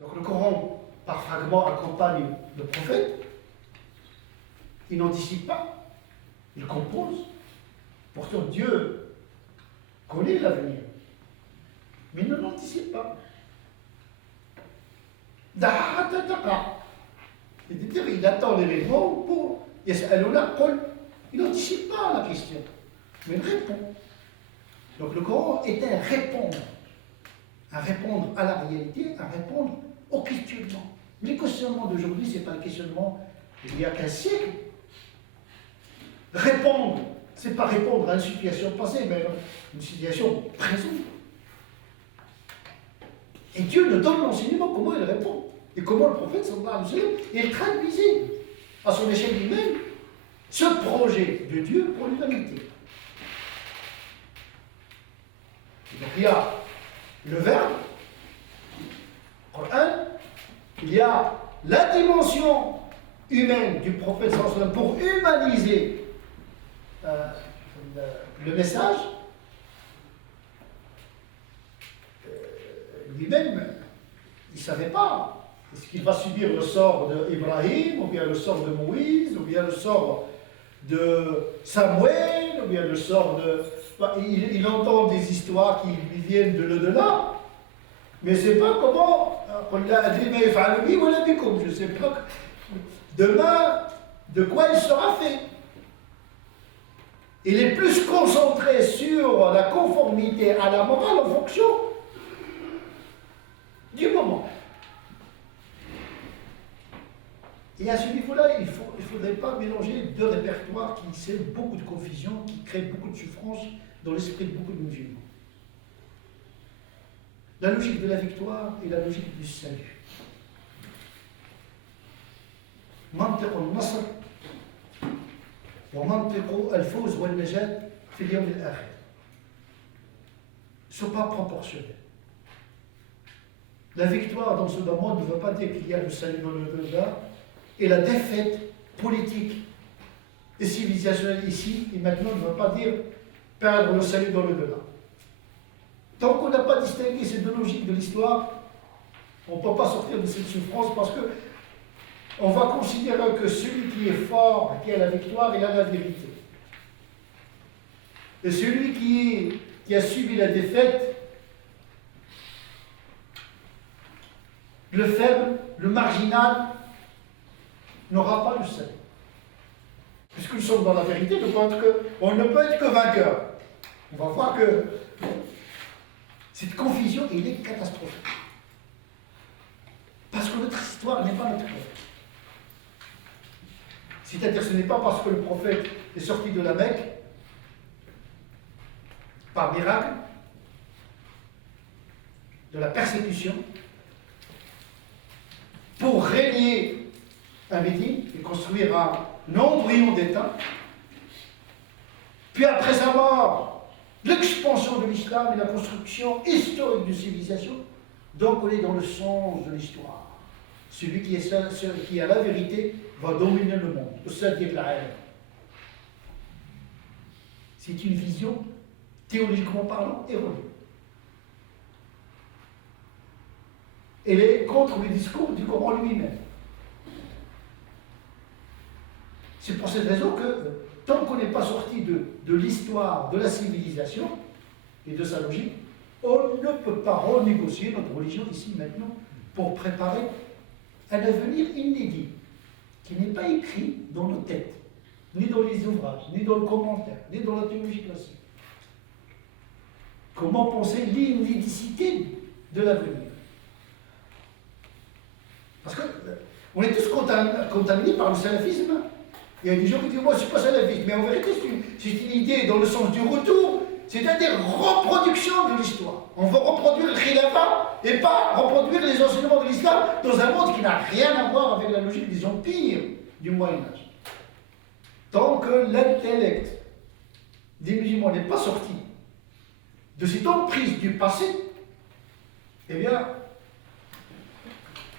Donc le Coran, par fragments, accompagne le prophète. Il n'anticipe pas, il compose. Pourtant, Dieu connaît l'avenir, mais il ne l'anticipe pas. C'est-à-dire, il attend l'événement pour. Il n'anticipe pas la question, mais il répond. Donc le Coran est un répondre à la réalité, à répondre au questionnement. Mais le questionnement d'aujourd'hui, ce n'est pas le questionnement il y a qu'un siècle. Répondre, ce n'est pas répondre à une situation passée, mais une situation présente. Et Dieu nous donne l'enseignement, comment il répond. Et comment le prophète, sallallahu alayhi wa sallam, il traduisait à son échelle humaine ce projet de Dieu pour l'humanité. Donc il y a le verbe, Coran, il y a la dimension humaine du prophète sallallahu alayhi wa sallam pour humaniser le message. Lui-même, il ne savait pas. Est-ce qu'il va subir le sort d'Ibrahim, ou bien le sort de Moïse, ou bien le sort de Samuel, ou bien le sort de... Il entend des histoires qui lui viennent de l'au-delà, mais je ne sais pas comment... Je ne sais pas demain de quoi il sera fait. Il est plus concentré sur la conformité à la morale en fonction du moment. Et à ce niveau-là, il ne faudrait pas mélanger deux répertoires qui sèment beaucoup de confusion, qui créent beaucoup de souffrance dans l'esprit de beaucoup de musulmans. La logique de la victoire et la logique du salut. منطق النصر ومنطق الفوز والنجاة في اليوم الآخر. Ne sont pas proportionnels. La victoire dans ce domaine ne veut pas dire qu'il y a le salut dans le delà, et la défaite politique et civilisationnelle ici et maintenant ne veut pas dire perdre le salut dans le delà. Tant qu'on n'a pas distingué ces deux logiques de l'histoire, on ne peut pas sortir de cette souffrance parce que on va considérer que celui qui est fort, qui a la victoire, il a la vérité. Et celui qui a subi la défaite, le faible, le marginal, n'aura pas le salut. Puisque nous sommes dans la vérité, on ne peut être que vainqueur. On va voir que cette confusion, elle est catastrophique. Parce que notre histoire n'est pas notre prophète. C'est-à-dire, ce n'est pas parce que le prophète est sorti de la Mecque, par miracle, de la persécution, pour régner à Médine et construire un embryon d'État. Puis après sa mort, l'expansion de l'islam et la construction historique de civilisation. Donc on est dans le sens de l'histoire. Celui qui a la vérité va dominer le monde. C'est une vision, théologiquement parlant, erronée. Elle est contre le discours du Coran lui-même. C'est pour cette raison que, tant qu'on n'est pas sorti de l'histoire, de la civilisation et de sa logique, on ne peut pas renégocier notre religion ici maintenant pour préparer un avenir inédit qui n'est pas écrit dans nos têtes, ni dans les ouvrages, ni dans le commentaire, ni dans la théologie classique. Comment penser l'inédicité de l'avenir? Parce qu'on est tous contaminés par le salafisme. Il y a des gens qui disent, moi je ne suis pas salafiste, mais en vérité c'est une idée dans le sens du retour, c'est-à-dire reproduction de l'histoire. On veut reproduire le khilafa et pas reproduire les enseignements de l'islam dans un monde qui n'a rien à voir avec la logique des empires du Moyen-Âge. Tant que l'intellect des musulmans n'est pas sorti de cette emprise du passé, eh bien,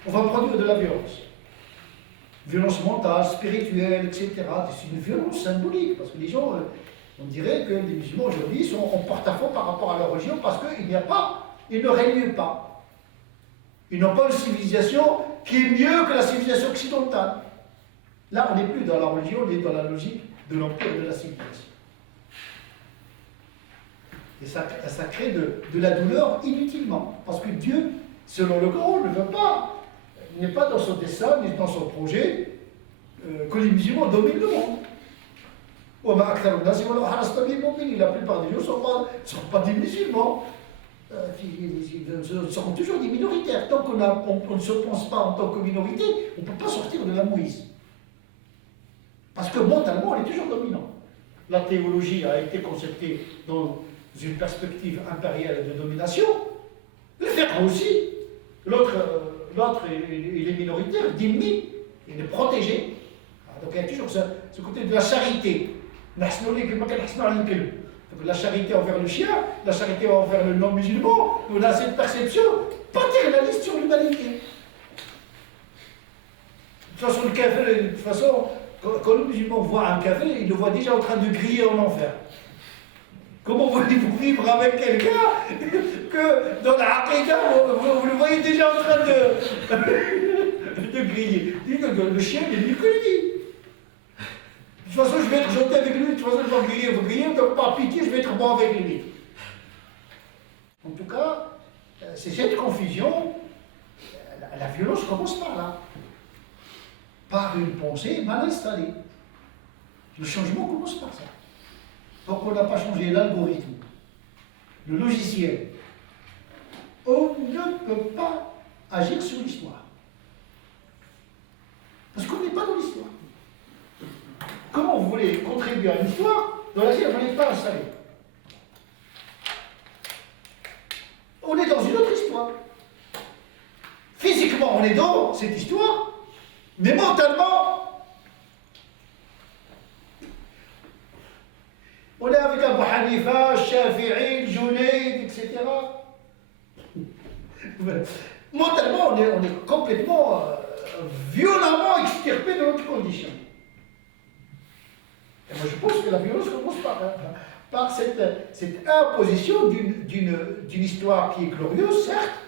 on va produire de la violence. Violence mentale, spirituelle, etc. C'est une violence symbolique, parce que les gens, on dirait que les musulmans aujourd'hui sont en porte-à-faux par rapport à leur religion, parce qu'ils ne règnent pas. Ils n'ont pas une civilisation qui est mieux que la civilisation occidentale. Là, on n'est plus dans la religion, on est dans la logique de l'empire de la civilisation. Et ça crée de la douleur inutilement. Parce que Dieu, selon le Coran, ne veut pas, n'est pas dans son dessein, ni dans son projet, que les musulmans dominent le monde. La plupart des gens ne sont pas des musulmans. Seront toujours des minoritaires. Tant qu'on ne se pense pas en tant que minorité, on ne peut pas sortir de la Moïse. Parce que mentalement, on est toujours dominant. La théologie a été conceptée dans une perspective impériale de domination. Le faire aussi. L'autre, il est minoritaire, d'imni, il est protégé. Donc il y a toujours ce côté de la charité. Donc la charité envers le chien, la charité envers le non-musulman, on a cette perception paternaliste sur l'humanité. De toute façon, quand le musulman voit un café, il le voit déjà en train de griller en enfer. Comment voulez-vous vivre avec quelqu'un que dans la Aqidah, vous le voyez déjà en train de griller? Le chien, il est mieux que lui. De toute façon, je vais être gentil avec lui, de toute façon, je vais griller, donc par pitié, je vais être bon avec lui. En tout cas, c'est cette confusion. La violence commence par là. Par une pensée mal installée. Le changement commence par ça. Tant qu'on n'a pas changé l'algorithme, le logiciel, on ne peut pas agir sur l'histoire. Parce qu'on n'est pas dans l'histoire. Comment vous voulez contribuer à l'histoire dans laquelle vous n'êtes pas installé? On est dans une autre histoire. Physiquement, on est dans cette histoire, mais mentalement, on est avec Abu Hanifa, Shafi'i, Junayd, etc. Mentalement, on est complètement, violemment extirpé de notre condition. Et moi, je pense que la violence commence par cette imposition d'une histoire qui est glorieuse, certes,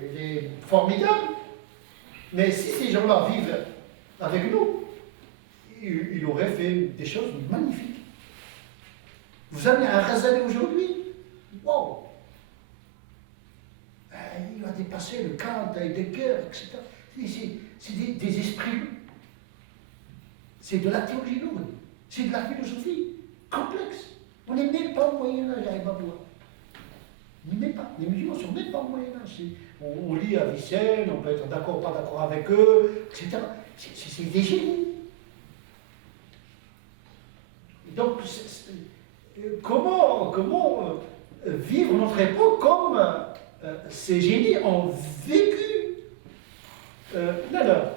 elle est formidable, mais si ces gens-là vivent avec nous, ils auraient fait des choses magnifiques. Vous amenez un Ghazali aujourd'hui, wow! Il a dépassé le Kant, Heidegger, etc. C'est des esprits. C'est de la théologie lourde, c'est de la philosophie complexe. On n'est même pas au Moyen-Âge à Ibaboua. On n'est même pas. Les musulmans ne sont même pas au Moyen-Âge. On lit Avicenne, on peut être d'accord ou pas d'accord avec eux, etc. C'est des génies. Donc, comment vivre notre époque comme ces génies ont vécu la leur?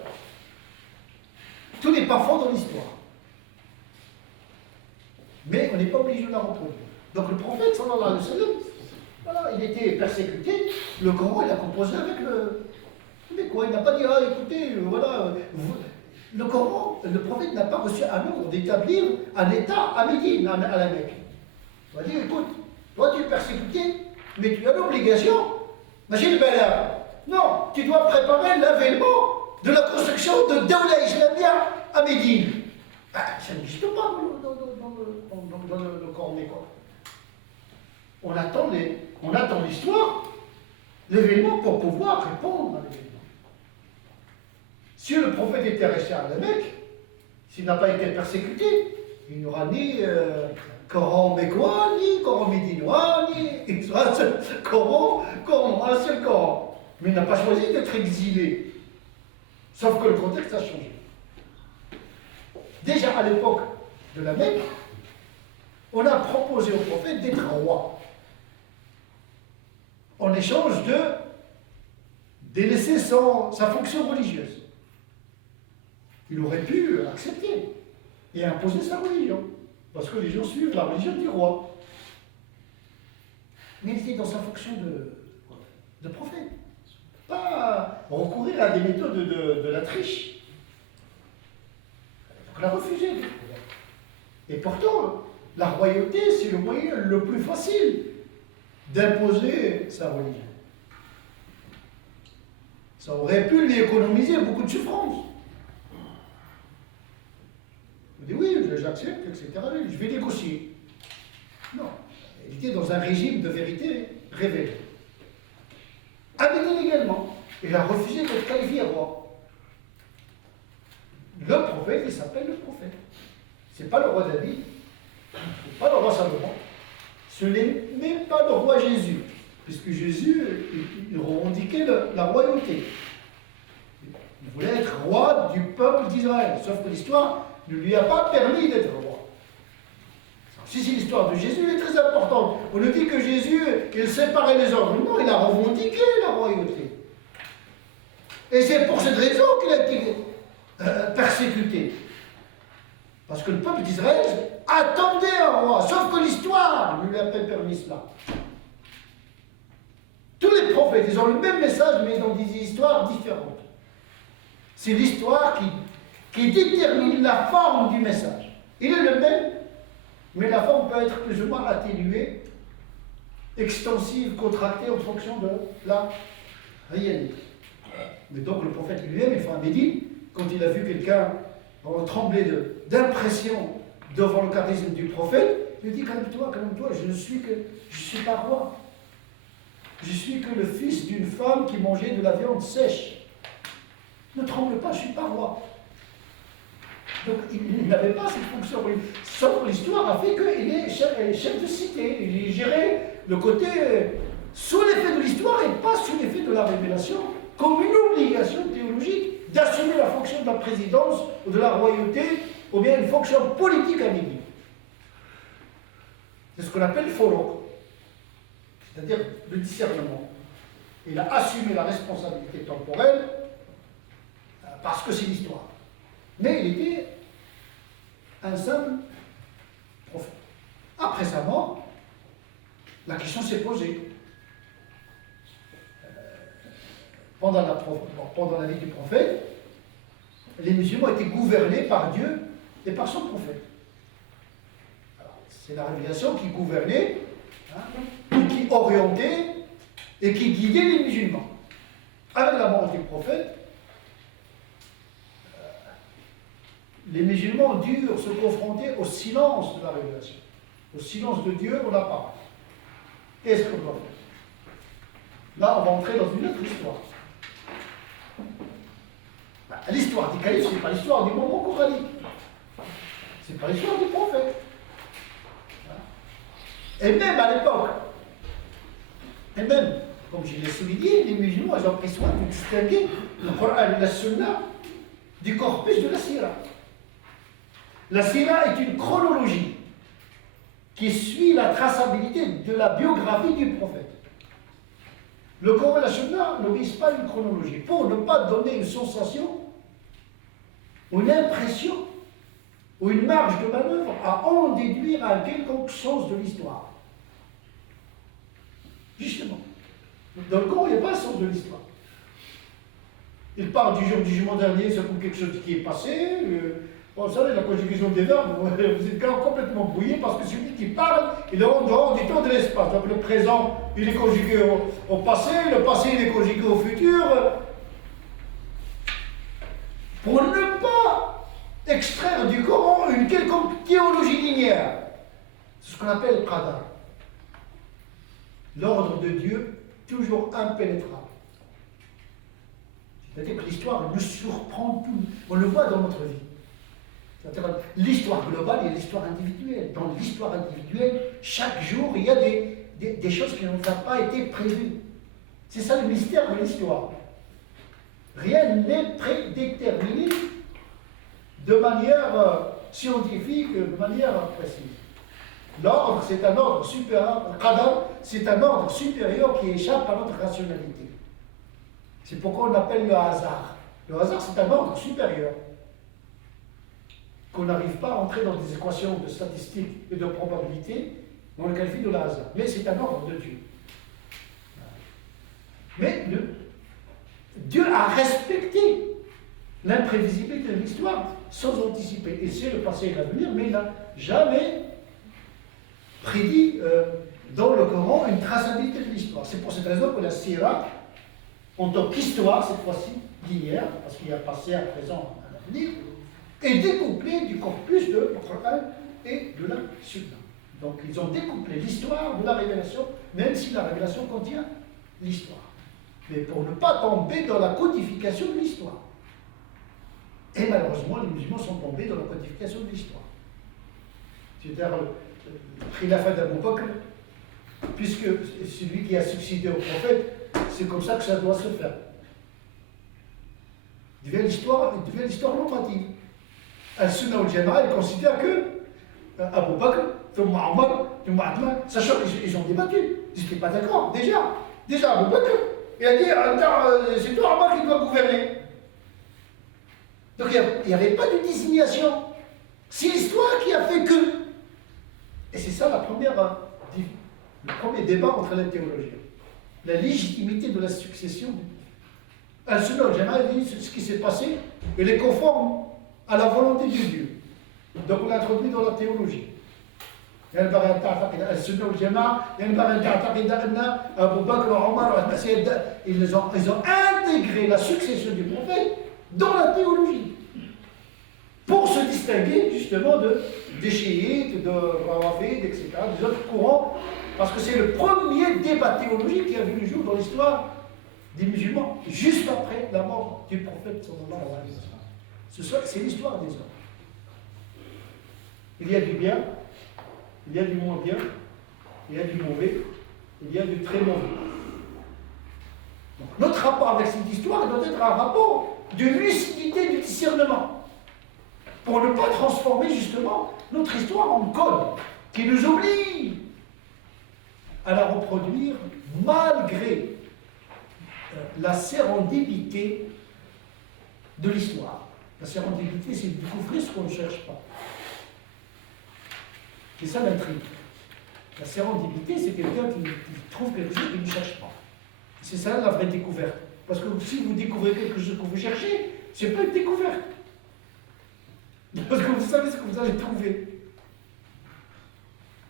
Tout n'est pas faux dans l'histoire. Mais on n'est pas obligé de la reproduire. Donc le prophète, sallallahu alayhi wa sallam, voilà, il était persécuté. Le Coran, il a composé avec le. Mais quoi, il n'a pas dit, ah écoutez, voilà. Le Coran, le prophète n'a pas reçu un ordre d'établir un État à Médine, à la Mecque. Il va dire, écoute, toi tu es persécuté, mais tu as l'obligation, imagine le balade. Non, tu dois préparer l'avènement de la construction de Dawla Islamia à Médine. Ça n'existe pas dans le Coran mécois. On attend l'histoire, l'événement pour pouvoir répondre à l'événement. Si le prophète était resté à la Mecque, s'il n'a pas été persécuté, il n'y aura ni Coran mécois, ni Coran médinois, ni un seul Coran, un seul Coran. Mais il n'a pas choisi d'être exilé. Sauf que le contexte a changé. Déjà à l'époque de la Mecque, on a proposé au prophète d'être roi. En échange de délaisser sa fonction religieuse. Il aurait pu accepter et imposer sa religion. Parce que les gens suivent la religion du roi. Mais il était dans sa fonction de prophète. Pas recourir à des méthodes de la triche. Donc il a refusé. Et pourtant, la royauté, c'est le moyen le plus facile d'imposer sa religion. Ça aurait pu lui économiser beaucoup de souffrance. Il dit oui, j'accepte, etc. Je vais négocier. Non, il était dans un régime de vérité révélée. Abédine également. Il a refusé d'être qualifié roi. Le prophète, il s'appelle le prophète. Ce n'est pas le roi David, ce n'est pas le roi Salomon, ce n'est même pas le roi Jésus, puisque Jésus, il revendiquait la royauté. Il voulait être roi du peuple d'Israël, sauf que l'histoire ne lui a pas permis d'être roi. Si c'est l'histoire de Jésus, elle est très importante. On nous dit que Jésus, il séparait les ordres. Non, il a revendiqué la royauté. Et c'est pour cette raison qu'il a été persécuté. Parce que le peuple d'Israël attendait un roi, sauf que l'histoire ne lui a pas permis cela. Tous les prophètes, ils ont le même message, mais dans des histoires différentes. C'est l'histoire qui détermine la forme du message. Il est le même, mais la forme peut être plus ou moins atténuée, extensive, contractée en fonction de la réalité. Mais donc le prophète lui-même, il faut un Médine, quand il a vu quelqu'un trembler d'impression devant le charisme du prophète, il lui dit calme-toi, je ne suis pas roi. Je suis que le fils d'une femme qui mangeait de la viande sèche. Ne tremble pas, je ne suis pas roi. Donc il n'avait pas cette fonction. Sauf que l'histoire a fait qu'il est chef de cité. Il gérait le côté sous l'effet de l'histoire et pas sous l'effet de la révélation, comme une obligation théologique d'assumer la fonction de la présidence ou de la royauté, ou bien une fonction politique à Médine. C'est ce qu'on appelle le foro, c'est-à-dire le discernement. Il a assumé la responsabilité temporelle parce que c'est l'histoire. Mais il était un simple prophète. Après sa mort, la question s'est posée. Pendant la vie du prophète, les musulmans étaient gouvernés par Dieu et par son prophète. C'est la révélation qui gouvernait, qui orientait et qui guidait les musulmans. Avec la mort du prophète, les musulmans durent se confronter au silence de la révélation, au silence de Dieu dans la parole. Qu'est-ce qu'on doit faire? Là, on va entrer dans une autre histoire. L'histoire du calife, ce n'est pas l'histoire du moment coranique. Ce n'est pas l'histoire du prophète. Et même à l'époque, et même, comme je l'ai souligné, les musulmans, ils ont pris soin de distinguer le Coran et la Sunna du corpus de la Sira. La Sira est une chronologie qui suit la traçabilité de la biographie du prophète. Le Coran et la Sunna n'obéissent pas à une chronologie pour ne pas donner une sensation ou une impression ou une marge de manœuvre à en déduire un quelconque sens de l'histoire. Justement. Dans le Coran, il n'y a pas un sens de l'histoire. Il parle du jour du jugement dernier, c'est comme quelque chose qui est passé. Vous savez, la conjugaison des verbes, vous êtes complètement brouillé parce que celui qui parle, il est en dehors du temps et de l'espace. Donc le présent, il est conjugué au passé, le passé, il est conjugué au futur. Pour ne pas extraire du Coran une quelconque théologie linéaire. C'est ce qu'on appelle le qadar. L'ordre de Dieu, toujours impénétrable. C'est-à-dire que l'histoire nous surprend tout. On le voit dans notre vie. L'histoire globale et l'histoire individuelle. Dans l'histoire individuelle, chaque jour, il y a des choses qui n'ont pas été prévues. C'est ça le mystère de l'histoire. Rien n'est prédéterminé de manière scientifique, de manière précise. L'ordre, c'est un ordre supérieur. Le qadar, c'est un ordre supérieur qui échappe à notre rationalité. C'est pourquoi on l'appelle le hasard. Le hasard, c'est un ordre supérieur. Qu'on n'arrive pas à entrer dans des équations de statistiques et de probabilité, on le qualifie de hasard. Mais c'est un ordre de Dieu. Mais Dieu a respecté l'imprévisibilité de l'histoire sans anticiper. Il sait le passé et l'avenir, mais il n'a jamais prédit dans le Coran une traçabilité de l'histoire. C'est pour cette raison que la Sira, en tant qu'histoire, cette fois-ci, d'hier, parce qu'il y a passé, à présent, à l'avenir, est découplée du corpus de Qur'an et de la Sunna. Donc ils ont découplé l'histoire de la révélation, même si la révélation contient l'histoire. Mais pour ne pas tomber dans la codification de l'histoire. Et malheureusement, les musulmans sont tombés dans la codification de l'histoire. C'est-à-dire le khilafat d'Abu Bakr, puisque celui qui a succédé au prophète, c'est comme ça que ça doit se faire. Il devient l'histoire normative. Al-Sunnah wal-Jama'a, il considère que Abu Bakr, Thumma Omar, Thumma Uthman, sachant qu'ils ont débattu, ils n'étaient pas d'accord, déjà Abu Bakr, il a dit, c'est toi Omar qui doit gouverner. Donc il n'y avait pas de désignation. C'est l'histoire qui a fait que. Et c'est ça le premier débat entre les théologiens. La légitimité de la succession. Al-Sunnah wal-Jama'a dit ce qui s'est passé, il est conforme à la volonté de Dieu. Donc on l'a introduit dans la théologie. Al-Sunnah wal-Jama'a, Abu Bakr, Omar, ils ont intégré la succession du prophète dans la théologie. Pour se distinguer justement des chiites, de Rawafides, etc., des autres courants, parce que c'est le premier débat théologique qui a vu le jour dans l'histoire des musulmans, juste après la mort du prophète sallallahu alayhi wa sallam. C'est l'histoire des hommes. Il y a du bien, il y a du moins bien, il y a du mauvais, il y a du très mauvais. Donc, notre rapport avec cette histoire doit être un rapport de lucidité du discernement, pour ne pas transformer justement notre histoire en code qui nous oblige à la reproduire malgré la sérendipité de l'histoire. La sérendipité, c'est découvrir ce qu'on ne cherche pas. C'est ça l'intrigue. La sérendipité, c'est quelqu'un qui trouve quelque chose qu'il ne cherche pas. C'est ça la vraie découverte. Parce que si vous découvrez quelque chose que vous cherchez, c'est pas une découverte. Parce que vous savez ce que vous allez trouver.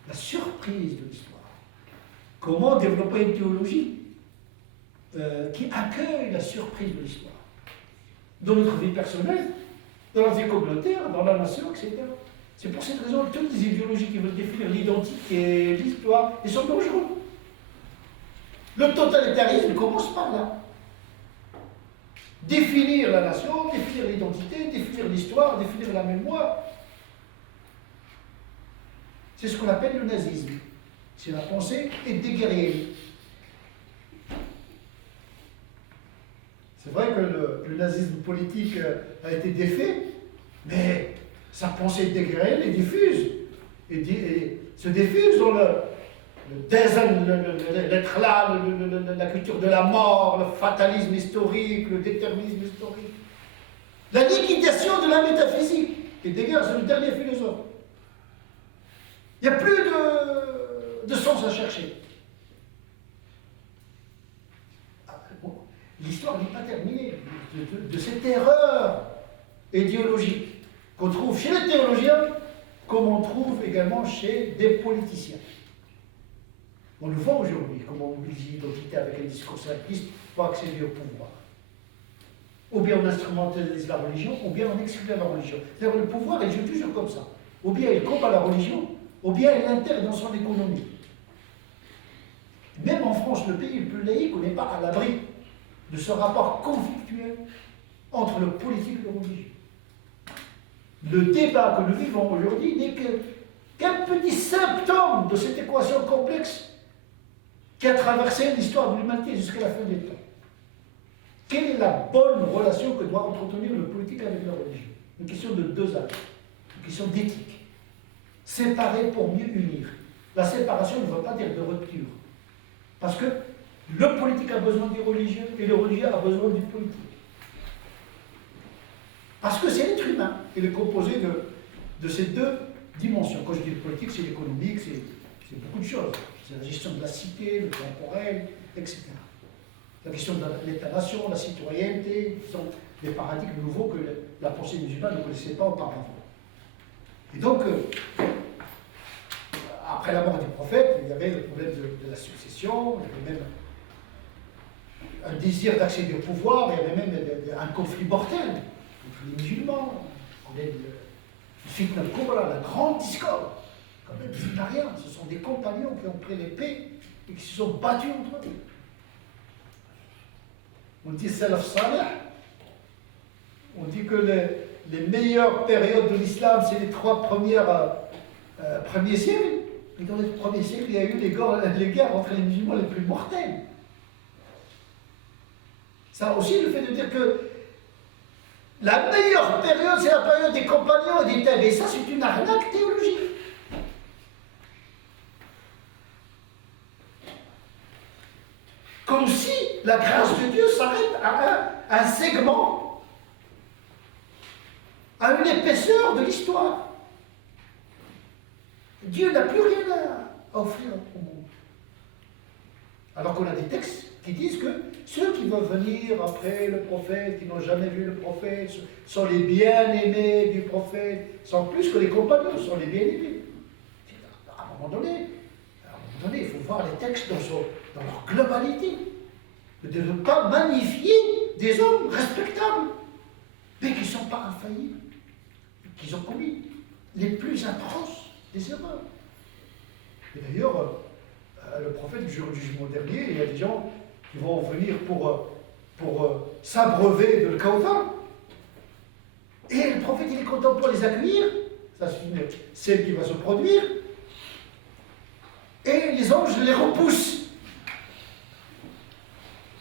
La surprise de l'histoire. Comment développer une théologie qui accueille la surprise de l'histoire. Dans notre vie personnelle, dans la vie communautaire, dans la nation, etc. C'est pour cette raison que toutes les idéologies qui veulent définir l'identité, l'histoire, elles sont dangereuses. Le totalitarisme commence par là. Définir la nation, définir l'identité, définir l'histoire, définir la mémoire. C'est ce qu'on appelle le nazisme. C'est la pensée et des guerriers. C'est vrai que le nazisme politique a été défait, mais sa pensée déguerrielle est diffuse. Et se diffuse dans l'être là, la culture de la mort, le fatalisme historique, le déterminisme historique. La liquidation de la métaphysique. Et Heidegger, c'est le dernier philosophe. Il n'y a plus de sens à chercher. L'histoire n'est pas terminée de cette erreur idéologique qu'on trouve chez les théologiens, comme on trouve également chez des politiciens. On le voit aujourd'hui, comment on mobilise l'identité avec un discours simpliste pour accéder au pouvoir. Ou bien on instrumentalise la religion, ou bien on exclut la religion. C'est-à-dire le pouvoir, il joue toujours comme ça. Ou bien il combat la religion, ou bien il l'intègre dans son économie. Même en France, le pays le plus laïque, on n'est pas à l'abri de ce rapport conflictuel entre le politique et le religieux. Le débat que nous vivons aujourd'hui n'est qu'un petit symptôme de cette équation complexe qui a traversé l'histoire de l'humanité jusqu'à la fin des temps. Quelle est la bonne relation que doit entretenir le politique avec la religion? Une question de deux axes, une question d'éthique. Séparer pour mieux unir. La séparation ne veut pas dire de rupture. Parce que le politique a besoin du religieux et le religieux a besoin du politique. Parce que c'est l'être humain. Il est composé de ces deux dimensions. Quand je dis le politique, c'est l'économique, c'est beaucoup de choses. C'est la gestion de la cité, le temporel, etc. La question de l'État-nation, la citoyenneté, ce sont des paradigmes nouveaux que la pensée musulmane ne connaissait pas auparavant. Et donc, après la mort du prophète, il y avait le problème de la succession, il y avait même un désir d'accéder au pouvoir, il y avait même un conflit mortel entre les musulmans. On est le fitna al-kubra, la grande discorde. Quand même, c'est pas rien. Ce sont des compagnons qui ont pris l'épée et qui se sont battus entre eux. On dit salaf salih, on dit que les meilleures périodes de l'islam, c'est les 3 premiers siècles. Et dans les premiers siècles, il y a eu les guerres entre les musulmans les plus mortelles. Ça aussi, le fait de dire que la meilleure période, c'est la période des compagnons et des tabi'ins. Et ça, c'est une arnaque théologique. Comme si la grâce de Dieu s'arrête à un segment, à une épaisseur de l'histoire. Dieu n'a plus rien à offrir au monde. Alors qu'on a des textes qui disent que ceux qui vont venir après le prophète, qui n'ont jamais vu le prophète, sont les bien-aimés du prophète, sont plus que les compagnons, sont les bien-aimés. À un moment donné, il faut voir les textes dans leur globalité. De ne pas magnifier des hommes respectables, mais qui ne sont pas infaillibles, qui ont commis les plus atroces des erreurs. Et d'ailleurs, le prophète du jour du jugement dernier, il y a des gens qui vont venir pour s'abreuver de Kawthar. Et le prophète, il est content pour les accueillir. Ça, c'est celle qui va se produire. Et les anges les repoussent.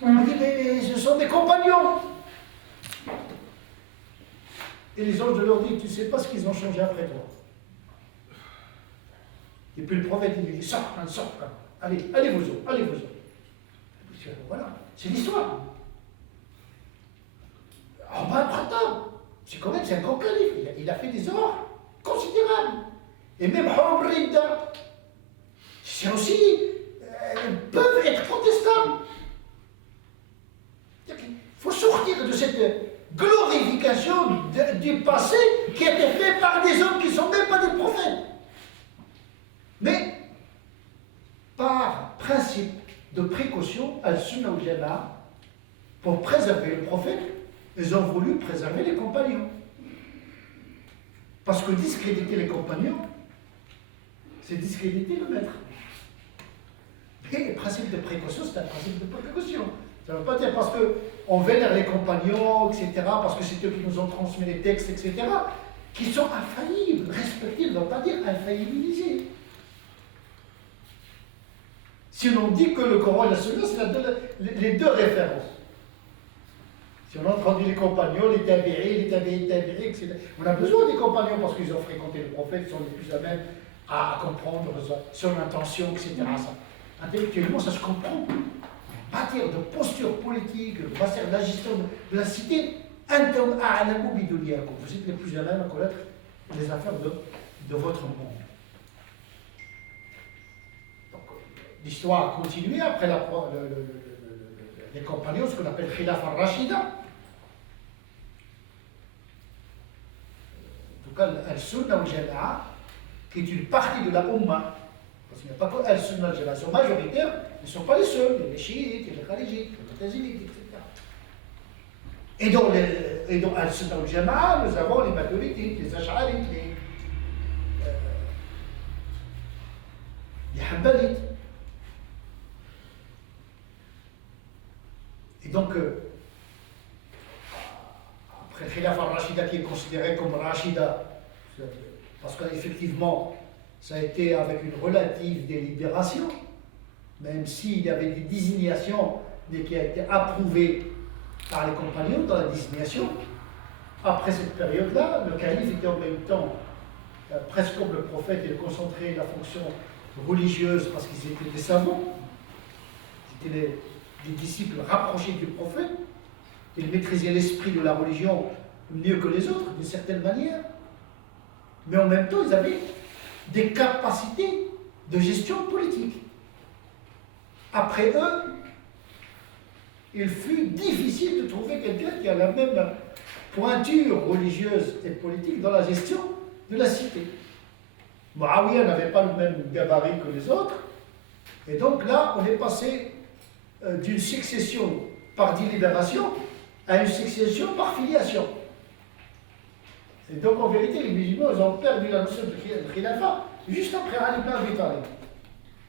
On dit, mais ce sont des compagnons. Et les anges leur disent, tu ne sais pas ce qu'ils ont changé après toi. Et puis le prophète, il dit, sors, allez-vous-en, allez-vous-en. Voilà, c'est l'histoire. Omar Khattab, c'est quand même, c'est un grand calife, il a fait des erreurs considérables. Et même Omar Ridda, c'est aussi, peuvent être contestables. Il faut sortir de cette glorification du passé qui a été fait par des hommes qui ne sont même pas des prophètes. Mais, par principe de précaution, Al-Sunnah al-Jama'a, pour préserver le prophète, ils ont voulu préserver les compagnons. Parce que discréditer les compagnons, c'est discréditer le maître. Et le principe de précaution, c'est un principe de précaution. Ça ne veut pas dire parce qu'on vénère les compagnons, etc., parce que c'est eux qui nous ont transmis les textes, etc., qui sont infaillibles, respectés, ne veut pas dire infaillibilisés. Si on dit que le Coran et la Sunna, c'est les 2 références. Si on a entendu les compagnons, les tabi'is, etc., on a besoin des compagnons parce qu'ils ont fréquenté le prophète, ils sont les plus à même à comprendre son intention, etc. Ça, intellectuellement, ça se comprend. En matière de posture politique, de matière de la gestion de la cité, vous êtes les plus à même à connaître les affaires de votre monde. Donc, l'histoire a continué après les compagnons, ce qu'on appelle Khilaf al-Rashida. En tout cas, Al-Sunnah al-Jama'a, qui est une partie de la Ummah. Parce qu'il n'y a pas que Al-Sunnah al-Jama'a, ils sont majoritaires, ils ne sont pas les seuls, il y a les chiites, il y a les khalijites, les mutazilites, etc. Et dans Al-Sunnah al-Jama'a, nous avons les maturidites, les ash'arites, les hanbalites. Et donc, après Khilaf al-Rashida qui est considéré comme Rashida, parce qu'effectivement, ça a été avec une relative délibération, même s'il y avait des désignations, mais qui a été approuvée par les compagnons dans la désignation. Après cette période-là, le calife était en même temps, presque comme le prophète, il concentrait la fonction religieuse parce qu'ils étaient des savants, c'était des disciples rapprochés du prophète, ils maîtrisaient l'esprit de la religion mieux que les autres, d'une certaine manière. Mais en même temps, ils avaient des capacités de gestion politique. Après eux, il fut difficile de trouver quelqu'un qui a la même pointure religieuse et politique dans la gestion de la cité. Muawiyah n'avait pas le même gabarit que les autres, et donc là, on est passé d'une succession par délibération à une succession par filiation. Et donc en vérité, les musulmans ils ont perdu la notion de khilafat juste après Ali ibn Abi Talib.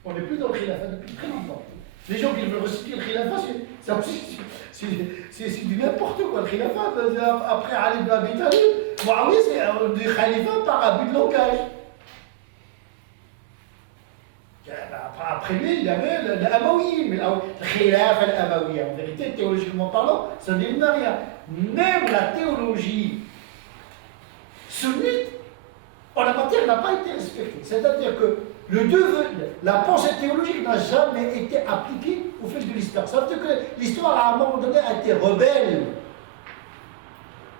On n'est plus dans le khilafat depuis très longtemps. Les gens qui veulent restituer le khilafat, c'est du n'importe quoi. Le khilafat, après Ali ibn Abi Talib, Muawiyah, c'est du khalifa par abus de langage. Après lui, il y avait l'Amawi, mais le khilafat l'Amawi, en vérité, théologiquement parlant, ça ne dit rien. Même la théologie sunnite, en la matière, n'a pas été respectée. C'est-à-dire que la pensée théologique n'a jamais été appliquée au fil de l'histoire. Ça veut dire que l'histoire, à un moment donné, a été rebelle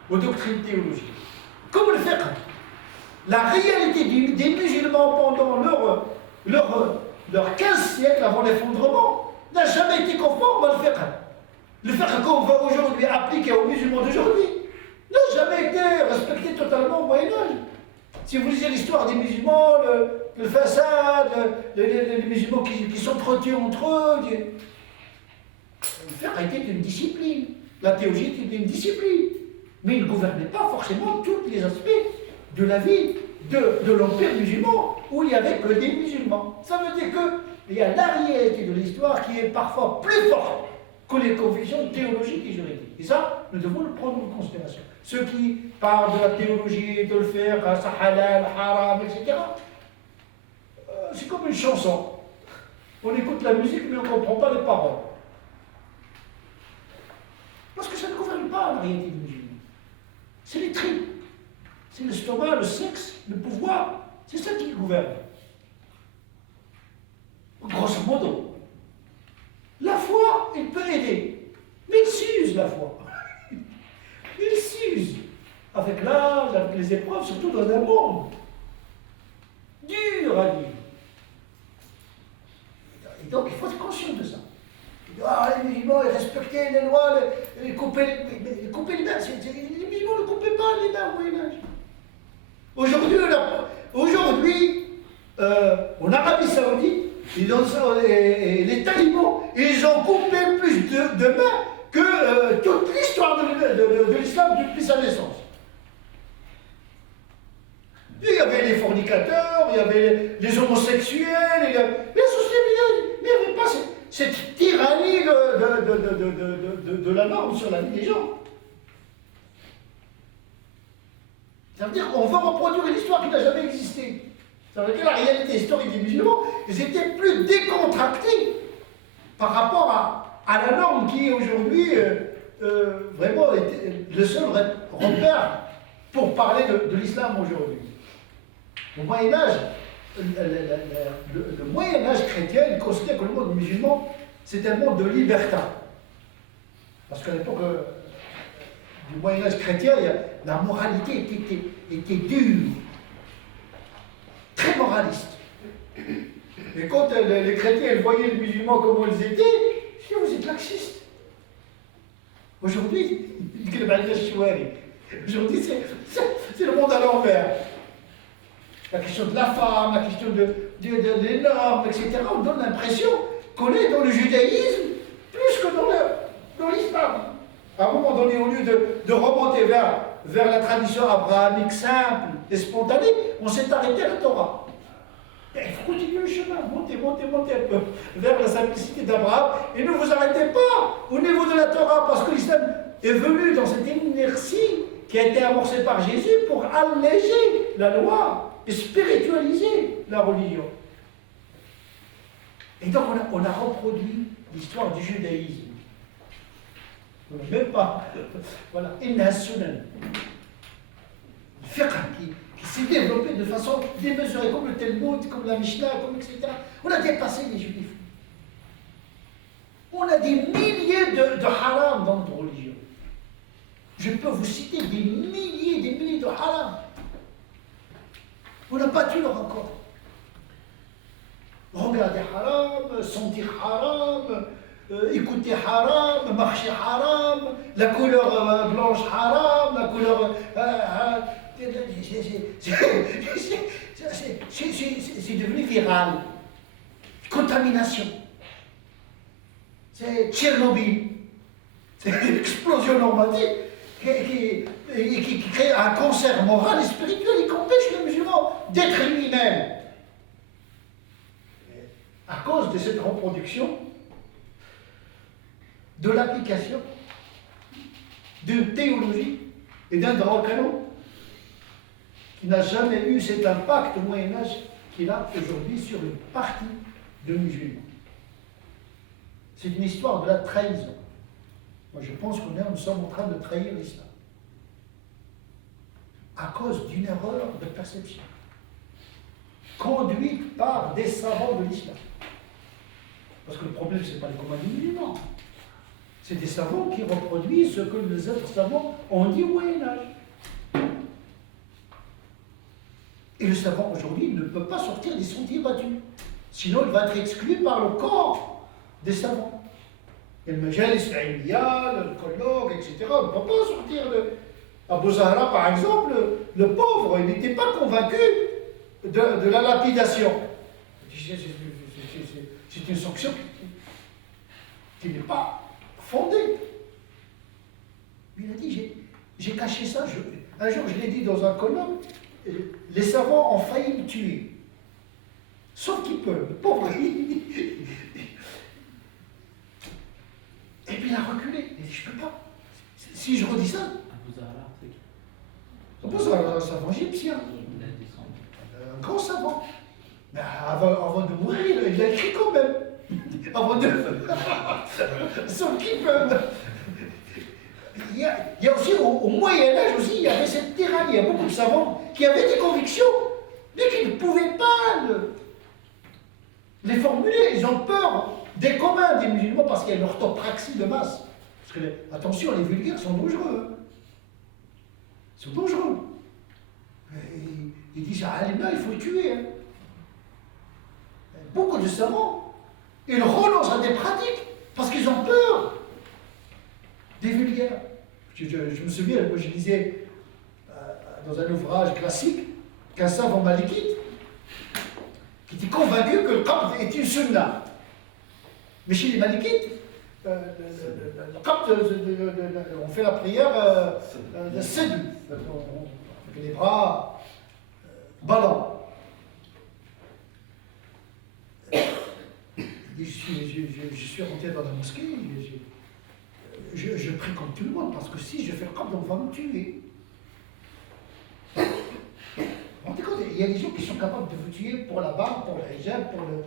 aux doctrines théologiques. Comme le fiqh. La réalité des musulmans pendant leurs 15 siècles avant l'effondrement n'a jamais été conforme à le fiqh. Le fiqh qu'on va aujourd'hui appliquer aux musulmans d'aujourd'hui n'a jamais été respecté totalement au Moyen-Âge. Si vous lisez l'histoire des musulmans, le façade, les musulmans qui s'entretuent entre eux, le fiqh était une discipline. La théologie était une discipline. Mais il ne gouvernait pas forcément tous les aspects de la vie de l'empire musulman, où il n'y avait que des musulmans. Ça veut dire qu'il y a la réalité de l'histoire qui est parfois plus forte que les convictions théologiques et juridiques. Et ça, nous devons le prendre en considération. Ceux qui parlent de la théologie, de le faire, ça halal, haram, etc., c'est comme une chanson. On écoute la musique, mais on ne comprend pas les paroles. Parce que ça ne gouverne pas la réalité du musulman. C'est les tripes. C'est l'estomac, le sexe, le pouvoir. C'est ça qui gouverne. Grosso modo. La foi, il peut aider. Mais il s'use, la foi. Il s'use. Avec l'âge, avec les épreuves, surtout dans un monde dur à vivre. Et donc, il faut être conscient de ça. Les musulmans, ils respectaient les lois, ils coupaient les mains. Les musulmans ne coupaient pas les mains au Moyen-Âge. Aujourd'hui, en Arabie Saoudite, les talibans, ils ont coupé plus de mains que toute l'histoire de l'islam depuis sa naissance. Il y avait les fornicateurs, il y avait les homosexuels, la société, mais il n'y avait pas cette tyrannie de la norme sur la vie des gens. Ça veut dire qu'on veut reproduire une histoire qui n'a jamais existé. Ça veut dire que la réalité historique des musulmans, ils étaient plus décontractés par rapport à la norme qui est aujourd'hui vraiment le seul repère pour parler de l'islam aujourd'hui. Au Moyen-Âge, le Moyen-Âge chrétien, il considère que le monde musulman, c'est un monde de libertin. Parce qu'à l'époque du Moyen-Âge chrétien, la moralité était dure, très moraliste. Et quand les chrétiens voyaient les musulmans comme ils étaient, ils disaient, vous êtes laxistes. Aujourd'hui, c'est le monde à l'envers. La question de la femme, la question des normes, etc. On donne l'impression qu'on est dans le judaïsme plus que dans l'islam. À un moment donné, au lieu de remonter vers la tradition abrahamique simple et spontanée, on s'est arrêté à la Torah. Et il faut continuer le chemin, monter un peu vers la simplicité d'Abraham. Et ne vous arrêtez pas au niveau de la Torah, parce que l'islam est venu dans cette inertie qui a été amorcée par Jésus pour alléger la loi et spiritualiser la religion. Et donc on a reproduit l'histoire du judaïsme. Même pas. Voilà. Inna sunan. Le fiqh qui s'est développé de façon démesurée, comme le Talmud, comme la Mishnah, comme etc. On a dépassé les juifs. On a des milliers de haram dans notre religion. Je peux vous citer des milliers de haram. On n'a pas tout encore. Regarder haram, sentir haram, écouter haram, marcher haram, la couleur blanche haram, la couleur... c'est devenu viral. Contamination. C'est Tchernobyl. C'est une explosion normative qui crée un concert moral et spirituel et qui empêche le musulman d'être lui-même. À cause de cette reproduction, de l'application d'une théologie et d'un droit canon qui n'a jamais eu cet impact au Moyen-Âge qu'il a aujourd'hui sur une partie de musulmans. C'est une histoire de la trahison. Moi, je pense nous sommes en train de trahir l'islam. À cause d'une erreur de perception, conduite par des savants de l'islam. Parce que le problème, ce n'est pas les communs des musulmans. C'est des savants qui reproduisent ce que les autres savants ont dit au Moyen-Âge. Et le savant aujourd'hui ne peut pas sortir des sentiers battus. Sinon, il va être exclu par le corps des savants. Et le majalis al-ilmiya, le colloque, etc. On ne peut pas sortir de... Abu Zahra, par exemple, le pauvre, il n'était pas convaincu de la lapidation. C'est une sanction qui n'est pas fondée. Il a dit, j'ai caché ça. Un jour, je l'ai dit dans un colloque, les savants ont failli me tuer. Sauf qu'ils peuvent. Le pauvre, et puis il a reculé. Il a dit, je ne peux pas. Si je redis ça... Abu Zahra, un savant égyptien. Un grand savant. Mais avant de mourir, il a écrit quand même. Avant de... Sauf qu'ils peuvent. Il y a aussi, au Moyen-Âge aussi, il y avait cette tyrannie. Il y a beaucoup de savants qui avaient des convictions, mais qui ne pouvaient pas les formuler. Ils ont peur des communs des musulmans parce qu'il y a une orthopraxie de masse. Parce que, attention, les vulgaires sont dangereux. Ils sont dangereux. Ils disent, ah, les blancs, il faut les tuer. Hein. Beaucoup de savants, ils renoncent à des pratiques parce qu'ils ont peur des vulgaires. Je me souviens, moi je lisais dans un ouvrage classique qu'un savant malikite qui était convaincu que le qabd est une sunna. Mais chez les malikites, le qabd, on fait la prière de sedou, avec les bras ballants. Je suis rentré dans la mosquée, je prie comme tout le monde, parce que si je fais le qabd, on va me tuer. Vous vous rendez compte, il y a des gens qui sont capables de vous tuer pour la barbe, pour le hijab, pour le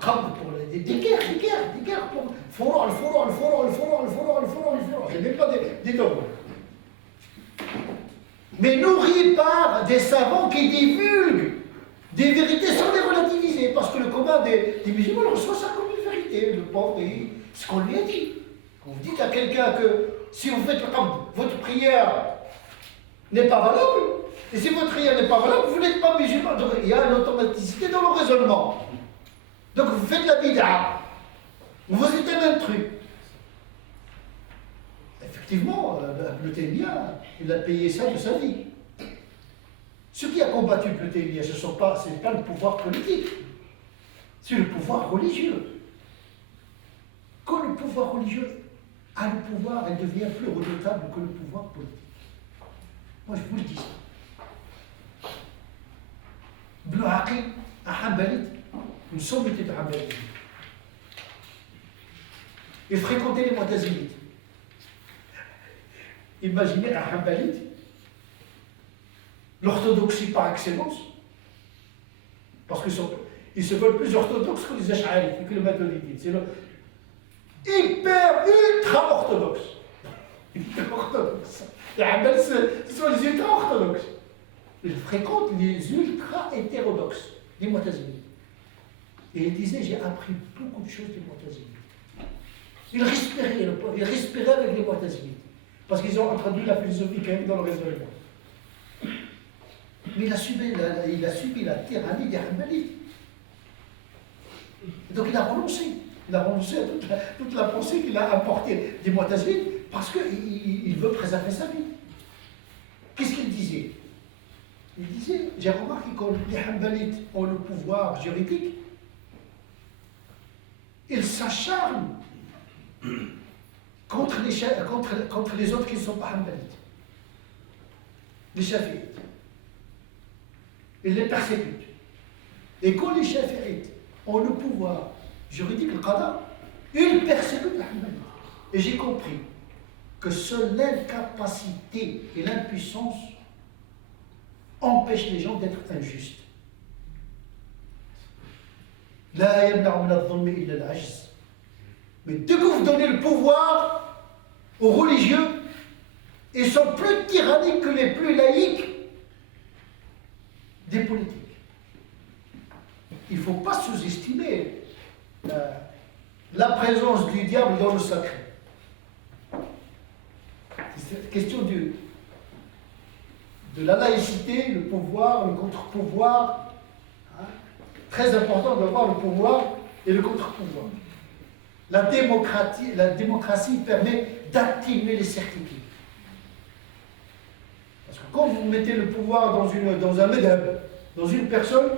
qabd, pour des guerres, pour fourour, il n'y a même pas des dogmes. Mais nourris par des savants qui divulguent des vérités sans les relativiser, parce que le commun des musulmans reçoit ça comme une vérité. Le pauvre, ce qu'on lui a dit. Quand vous dites à quelqu'un que si vous faites le qabd, votre prière n'est pas valable, et si votre prière n'est pas valable, vous n'êtes pas musulman. Donc il y a une automaticité dans le raisonnement. Donc vous faites la bid'a, vous êtes un intrus. Effectivement, Ibn Taymiyyah, il a payé ça de sa vie. Ce qui a combattu Ibn Taymiyyah, ce n'est pas le pouvoir politique, c'est le pouvoir religieux. Quand le pouvoir religieux a le pouvoir, elle devient plus redoutable que le pouvoir politique. Moi, je vous le dis ça. Ibn Aqil, un Hanbalite, une sommité de Hanbalite. Il fréquentait les Mu'tazilites. Imaginez un Hanbalite, l'orthodoxie par excellence, parce qu'ils se veulent plus orthodoxes que les Ash'arites et que les Maturidites. C'est hyper, ultra orthodoxe. Les Hanbalites sont les ultra orthodoxes. Ils fréquentent les ultra hétérodoxes, les Mu'tazilites. Et il disait, j'ai appris beaucoup de choses des Mu'tazilites. Il respirait avec les Mu'tazilites. Parce qu'ils ont introduit la philosophie quand même dans le raisonnement. Mais il a subi la tyrannie des Hanbalites. Donc il a renoncé. Il a renoncé à toute la pensée qu'il a apportée des Mu'tazilites parce qu'il veut préserver sa vie. Qu'est-ce qu'il disait? Il disait, j'ai remarqué que les Hanbalites ont le pouvoir juridique, il s'acharne contre les autres qui ne sont pas hanbalites, les chafi'ites. Il les persécute. Et quand les chafi'ites ont le pouvoir juridique, le qada, ils persécutent les hanbalites. Et j'ai compris que seule l'incapacité et l'impuissance empêchent les gens d'être injustes. La yamna'u min adh-dhulmi illa al-'ajz. Mais dès que vous donnez le pouvoir aux religieux, ils sont plus tyranniques que les plus laïcs des politiques. Il ne faut pas sous-estimer la présence du diable dans le sacré. C'est cette question de la laïcité, le pouvoir, le contre-pouvoir. Hein, très important d'avoir le pouvoir et le contre-pouvoir. La démocratie permet d'atténuer les certitudes. Parce que quand vous mettez le pouvoir dans un madhab, dans une personne,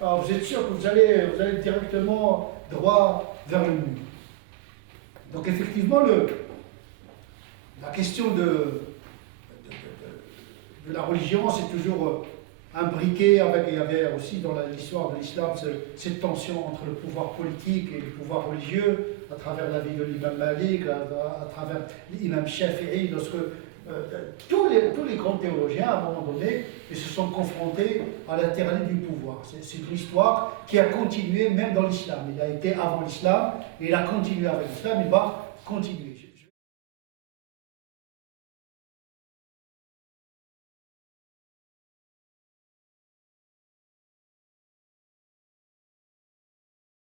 alors vous êtes sûr que vous allez directement droit vers le mur. Donc effectivement, la question de la religion, c'est toujours imbriqué avec, il y avait aussi dans l'histoire de l'islam cette tension entre le pouvoir politique et le pouvoir religieux, à travers la vie de l'imam Malik, à travers l'imam Shafi'i, lorsque tous les grands théologiens, à un moment donné, ils se sont confrontés à la tyrannie du pouvoir. C'est une histoire qui a continué même dans l'islam. Il a été avant l'islam, et il a continué avec l'islam, il va continuer.